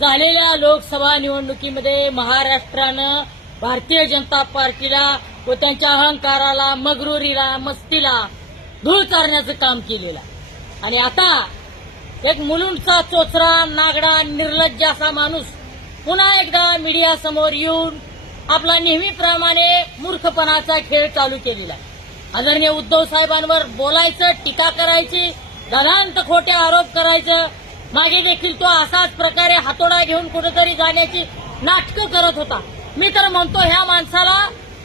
झालेल्या लोकसभा निवडणुकीमध्ये महाराष्ट्रानं भारतीय जनता पार्टीला व त्यांच्या अहंकाराला मगरुरीला मस्तीला धूळ चारण्याचं काम केलेलं आणि आता एक मुलुंडचा चोचरा नागडा निर्लज्ज असा माणूस पुन्हा एकदा मीडिया समोर येऊन आपला नेहमीप्रमाणे मूर्खपणाचा खेळ चालू केलेला आदरणीय उद्धव साहेबांवर बोलायचं टीका करायची गदांत खोटे आरोप करायचं मागे देखील तो असाच प्रकारे हातोडा घेऊन कुठेतरी जाण्याची नाटकं करत होता. मी तर म्हणतो ह्या माणसाला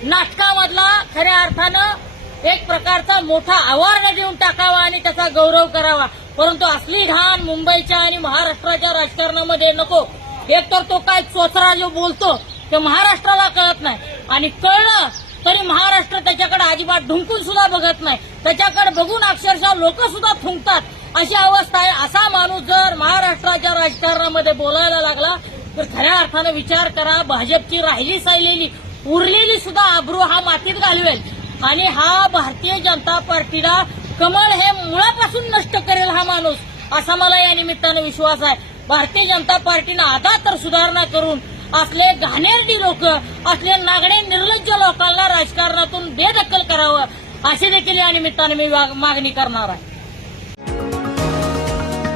नाटकामधला खऱ्या अर्थानं एक प्रकारचा मोठा अवॉर्ड देऊन टाकावा आणि त्याचा गौरव करावा. परंतु असली घाण मुंबईच्या आणि महाराष्ट्राच्या राजकारणामध्ये नको. एक तर तो काय चोचरा जो बोलतो ते महाराष्ट्राला कळत नाही. आणि कळलं तरी महाराष्ट्र त्याच्याकडे अजिबात ढुंकून सुद्धा बघत नाही. त्याच्याकडे बघून अक्षरशः लोक सुद्धा थुंकतात. अशी अवस्था आहे. असा माणूस जर महाराष्ट्राच्या राजकारणामध्ये बोलायला लागला तर खऱ्या अर्थानं विचार करा भाजपची राहिली सायलेली उरलेली सुद्धा आब्रू हा मातीत घालवेल. आणि हा भारतीय जनता पार्टीला कमळ हे मुळापासून नष्ट करेल हा माणूस असा मला या निमित्तानं विश्वास आहे. भारतीय जनता पार्टीनं आता तर सुधारणा करून असले घाणेरडी लोक असले नागडे निर्लज्ज लोकांना राजकारणातून बेदखल करावं अशी देखील या निमित्तानं मी मागणी करणार आहे.